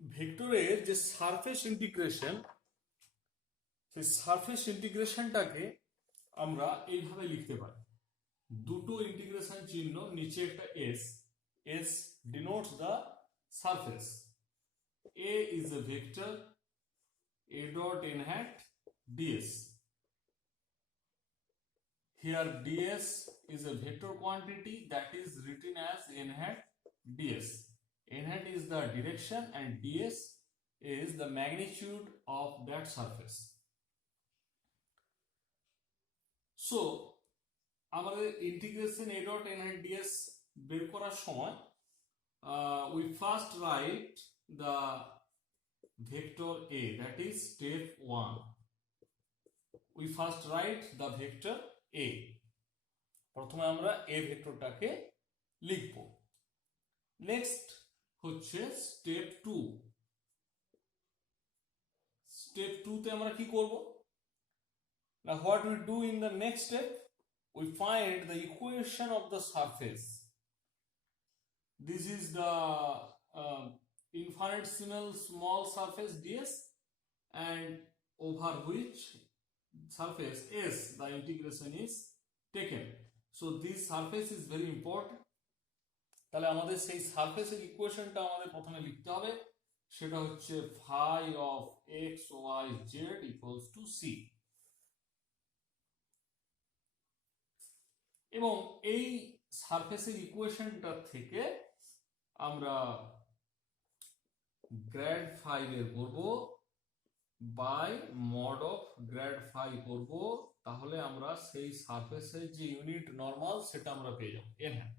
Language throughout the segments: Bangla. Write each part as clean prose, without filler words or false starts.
ভেক্টরের যে সারফেস ইন্টিগ্রেশন, সেই সারফেস ইন্টিগ্রেশনটাকে আমরা এইভাবে লিখতে পারি, দুটো ইন্টিগ্রেশন চিহ্ন, নিচে একটা S, S denotes the surface. A is a vector, A dot n hat ds. Here ds is a vector quantity that is written as n hat ds. N hat is the direction and ds is the magnitude of that surface. So আমাদের integration a dot n hat ds বের করার সময় we first write the vector a, that is step 1. We first write the vector a. প্রথমে আমরা a ভেক্টরটাকে লিখব। নেক্সট হচ্ছে স্টেপ 2। স্টেপ 2 তে আমরা কি করব? Now what we do in the next step, we find the equation of the surface. This is the infinitesimal small surface ds, and over which surface s the integration is taken. So this surface is very important. তাহলে আমাদের সেই সারফেসের ইকুয়েশনটা আমাদের প্রথমে লিখতে হবে, সেটা হচ্ছে phi of x y z equals to c. এবং এই সারফেসের ইকুয়েশনটা থেকে আমরা গ্র্যাড ফাই বের করব by mod of grad phi করব, তাহলে আমরা সেই সারফেসের যে ইউনিট নরমাল সেটা আমরা পেয়ে যাব, এন হ্যাট।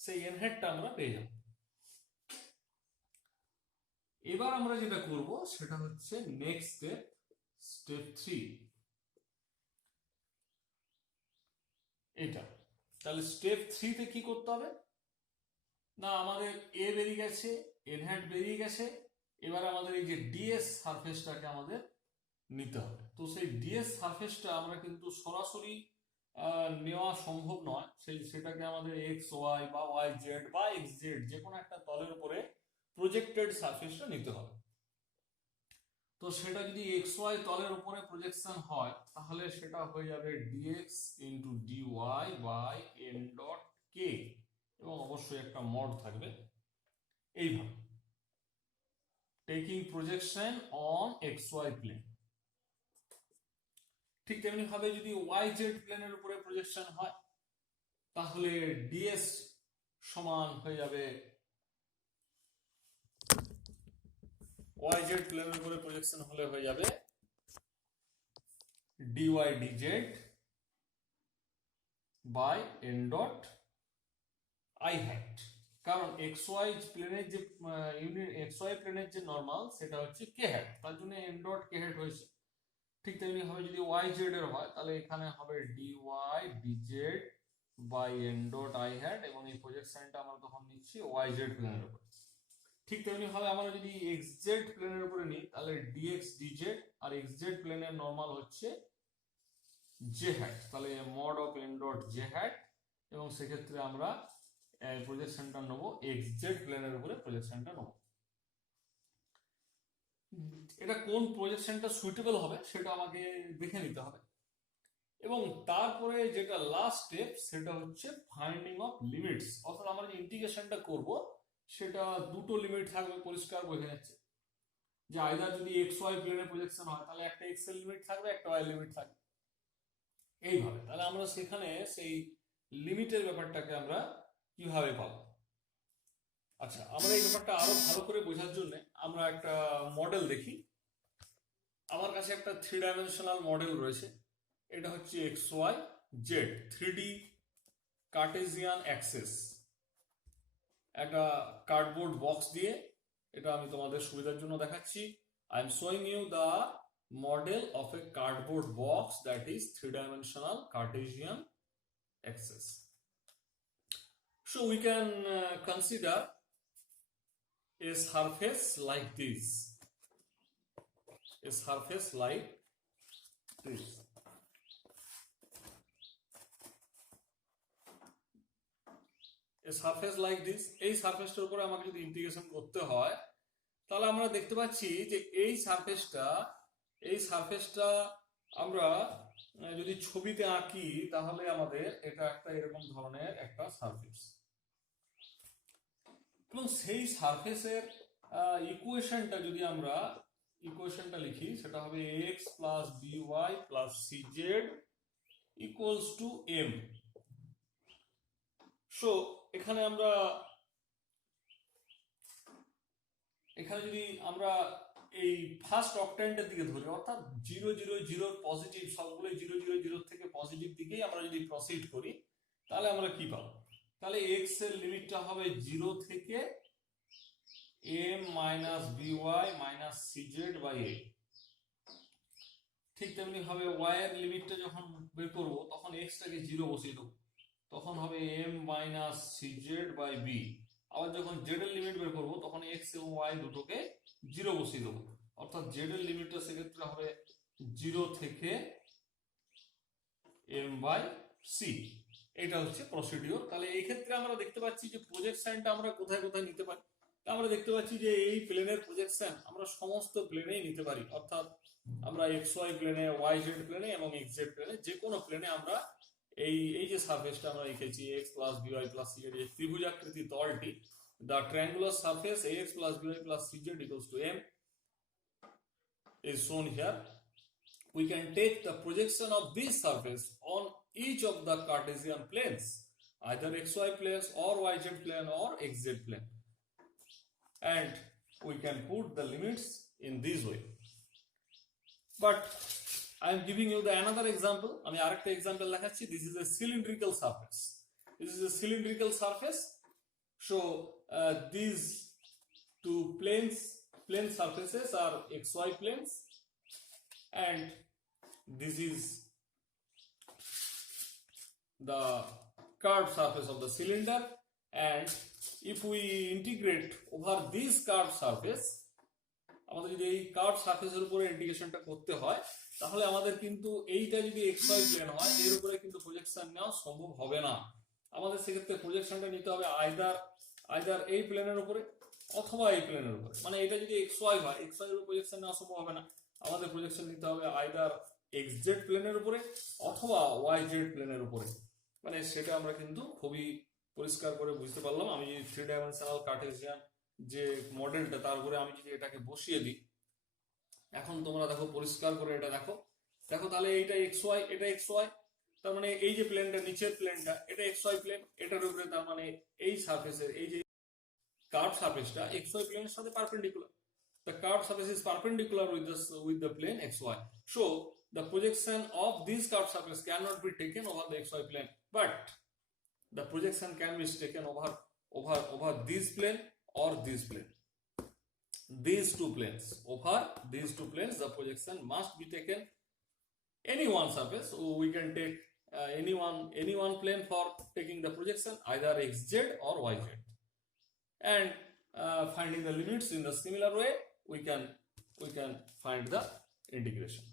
সেই এন হ্যাটটা আমরা পেয়ে যাব। এবার আমরা যেটা করব সেটা হচ্ছে নেক্সট স্টেপ, স্টেপ 3। এটা তাহলে স্টেপ 3 তে কি করতে হবে? না, আমাদের এ বেরিয়ে গেছে, এন হ্যাট বেরিয়ে গেছে, এবার আমাদের এই যে ডিএস সারফেসটাকে আমাদের নিতে হবে। তো সেই ডিএস সারফেসটা আমরা কিন্তু সরাসরি নেওয়া সম্ভব নয়, সেটাকে আমাদের এক্স ওয়াই বা ওয়াই জেড বা এক্স জেড যে কোনো একটা তলের উপরে প্রজেক্টেড সারফেসটা নিতে হবে। তো সেটা যদি এক্স ওয়াই তলের উপরে প্রজেকশন হয় তাহলে সেটা হয়ে যাবে dx into dy by n dot k, এবং অবশ্যই একটা মড থাকবে এইভাবে, taking projection on x y plane. ঠিক তেমনি ভাবে যদি ওয়াই জেড প্লেনের উপরে প্রজেকশন হয় তাহলে ডিএস সমান হয়ে যাবে, ওয়াই জেড প্লেনের উপরে প্রজেকশন হলে হয়ে যাবে dy dz by n dot i hat. কারণ এক্স ওয়াই প্লেনের যে ইউনিট, এক্স ওয়াই প্লেনের যে নরমাল সেটা হচ্ছে কে হ্যাট, তার জন্য এন ডট কে হ্যাট হয়েছে। ঠিক তেমনি ভাবে যদি ওয়াই জেড এর হয় তাহলে এখানে হবে dy dz by n dot i hat, এবং এই প্রজেকশনটা আমরা তখন নিচ্ছি ওয়াই জেড প্লেনের উপর। ঠিক তেমনি ভাবে আমরা যদি এক্স জেড প্লেনের উপরে নিই তাহলে ডিএক্স ডিজেড, আর এক্স জেড প্লেনের নরমাল হচ্ছে জে হ্যাট, তাহলে mod of n dot j hat, এবং সেক্ষেত্রে আমরা প্রজেকশনটা নেব এক্স জেড প্লেনের উপরে প্রজেকশনটা নেব। এটা কোন প্রজেকশনটা সুইটেবল হবে সেটা আমাকে দেখে নিতে হবে। এবং তারপরে যেটা লাস্ট স্টেপ সেটা হচ্ছে ফাইন্ডিং অফ লিমিটস, অর্থাৎ আমরা যে ইন্টিগ্রেশনটা করব সেটা দুটো লিমিট থাকবে, পরিষ্কার বোঝা যাচ্ছে যে আইদার যদি এক্স ওয়াই প্লেনে প্রজেকশন হয় তাহলে একটা এক্স এর লিমিট থাকবে, একটা ওয়াই লিমিট থাকবে, এইভাবে। তাহলে আমরা সেখানে সেই লিমিটের ব্যাপারটাকে আমরা কিভাবে পাবো? আচ্ছা, আমরা এই ব্যাপারটা আরো ভালো করে বোঝার জন্য আমরা একটা মডেল দেখি। আমার কাছে একটা 3 ডাইমেনশনাল মডেল রয়েছে, এটা হচ্ছে x y z 3D cartesian axes. একটা কার্ডবোর্ড বক্স দিয়ে, এটা আমি তোমাদের সুবিধার জন্য দেখাচ্ছি। I am showing you the model of a cardboard box that is 3-dimensional Cartesian axis. So we can consider a surface like this, a surface like this. A surface like this, এই সারফেসটার উপরে আমাকে যদি ইন্টিগ্রেশন করতে হয় তাহলে আমরা দেখতে পাচ্ছি যে এই সারফেসটা আমরা যদি ছবিতে আঁকি তাহলে আমাদের এটা একটা এরকম ধরনের একটা সারফেস, এবং সেই সারফেসের ইকুয়েশনটা যদি আমরা ইকুয়েশনটা লিখি সেটা হবে x plus by plus cz equals to m। So এখানে যদি আমরা এই ফার্স্ট অক্টেন্টের দিকে ধরি, অর্থাৎ 0 0 0 পজিটিভ, সবগুলো 0 0 0 থেকে পজিটিভ দিকেই আমরা যদি প্রসিড করি তাহলে আমরা কি পাবো? তাহলে x এর লিমিটটা হবে 0 থেকে m minus by minus cz by a। ঠিক তেমনি ভাবে y এর লিমিটটা যখন বের করব তখন x টাকে 0 বসিয়ে দেবো, তখন হবে m minus cz by b। আবার যখন z এর লিমিট বের করব তখন x এবং y দুটোকে 0 বসিয়ে দেবো, অর্থাৎ z এর লিমিটটা সেক্ষেত্রে হবে 0 থেকে m বাই c। এটা হচ্ছে প্রসিডিওর। তাহলে এই ক্ষেত্রে আমরা দেখতে পাচ্ছি যে প্রজেকশনটা আমরা কোথায় কোথায় নিতে পারি। আমরা দেখতে পাচ্ছি যে এই প্লেনের প্রজেকশন আমরা সমস্ত প্লেনেই নিতে পারি, অর্থাৎ আমরা xy প্লেনে, yz প্লেনে এবং xz প্লেনে, যে কোনো প্লেনে আমরা এই যে সারফেসটা আমরা লিখেছি x plus by plus cz, এই ত্রিভুজাকৃতি তলটি, the triangular surface ax plus by plus cz equals to m is shown here. We can take the projection of this surface on each of the Cartesian planes, either xy plane or yz plane or xz plane, and we can put the limits in this way. But I am giving you the another example. আমি আরেকটা এক্সাম্পল দেখাচ্ছি। This is a cylindrical surface. This is a cylindrical surface. So these two plane surfaces are xy planes, and this is the curved surface of the cylinder, and if we integrate over this curved surface, আমাদের যদি এই কার্ভ সারফেসের উপরে ইন্টিগ্রেশনটা করতে হয় তাহলে আমাদের কিন্তু এইটা যদি xy প্লেন হয় এর উপরে কিন্তু প্রজেকশন নেওয়া সম্ভব হবে না। আমাদের সেক্ষেত্রে প্রজেকশনটা নিতে হবে আইদার এই প্লেনের উপরে অথবা এই প্লেনের উপরে। মানে এটা যদি xy হয়, xy এর উপরে প্রজেকশন নেওয়া সম্ভব হবে না, আমাদের প্রজেকশন নিতে হবে আইদার xz প্লেনের উপরে অথবা yz প্লেনের উপরে। মানে সেটা আমরা কিন্তু খুবই পরিষ্কার করে বুঝতে পারলাম। আমি যদি 3 ডাইমেনশনাল কার্টেসিয়ান যে মডেলটা তার উপরে আমি যদি এটাকে বসিয়ে দিই, এখন তোমরা দেখো পরিষ্কার করে এটা দেখো তাহলে এইটা xy, এটা xy, তার মানে এই যে প্লেনটা, নিচের প্লেনটা, এটা xy প্লেন, এটার উপরে তার মানে এই সারফেসের এই যে কার্ভ সারফেসটা xy প্লেনের সাথে perpendicular. The curved surface is perpendicular with the plane xy. So the projection of this curved surface cannot be taken over the xy plane, but the projection can be taken over this plane or this plane. These two planes, over these two planes, the projection must be taken any one surface. So we can take any one plane for taking the projection, either xz or yz, and finding the limits in the similar way we can find the integration.